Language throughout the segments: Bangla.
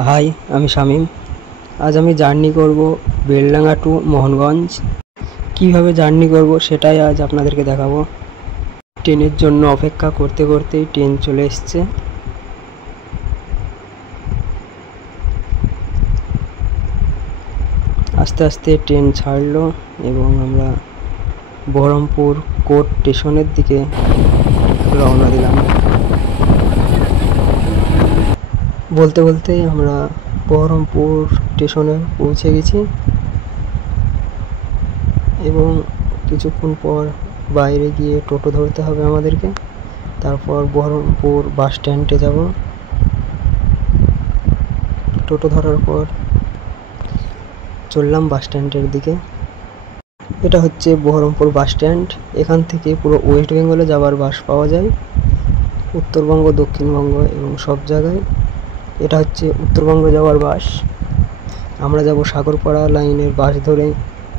হাই, আমি শামীম। আজ আমি জার্নি করব বেলডাঙ্গা টু মোহনগঞ্জ। কিভাবে জার্নি করব সেটাই আজ আপনাদেরকে দেখাবো। ট্রেনের জন্য অপেক্ষা করতে করতেই ট্রেন চলে এসছে। আস্তে আস্তে ট্রেন ছাড়লো এবং আমরা বহরমপুর কোর্ট স্টেশনের দিকে রওনা দিলাম। বলতে বলতে আমরা বহরমপুর স্টেশনে পৌঁছে গেছি এবং কিছুক্ষণ পর বাইরে গিয়ে টোটো ধরতে হবে আমাদেরকে। তারপর বহরমপুর বাস স্ট্যান্ডে যাব। টোটো ধরার পর চললাম বাস স্ট্যান্ডের দিকে। এটা হচ্ছে বহরমপুর বাস স্ট্যান্ড। এখান থেকে পুরো ওয়েস্ট বেঙ্গলে যাওয়ার বাস পাওয়া যায়, উত্তরবঙ্গ, দক্ষিণবঙ্গ এবং সব জায়গায়। এটা হচ্ছে উত্তরবঙ্গ যাওয়ার বাস। আমরা যাব সাগরপাড়া লাইনের বাস ধরে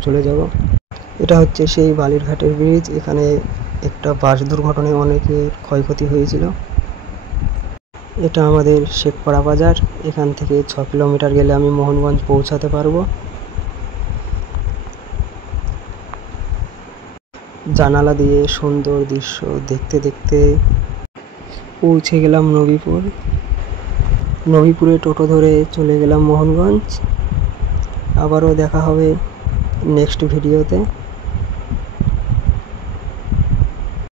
চলে যাব। এটা হচ্ছে সেই বালিরঘাটের ব্রিজ। এখানে একটা বাস দুর্ঘটনায় অনেকের ক্ষয়ক্ষতি হয়েছিল। এটা আমাদের শেখপাড়া বাজার। এখান থেকে 6 কিলোমিটার গেলে আমি মোহনগঞ্জ পৌঁছাতে পারবো। জানালা দিয়ে সুন্দর দৃশ্য দেখতে দেখতে পৌঁছে গেলাম নবীপুর। নবীপুরে টোটো ধরে চলে গেলাম মোহনগঞ্জ। আবারও দেখা হবে নেক্সট ভিডিওতে।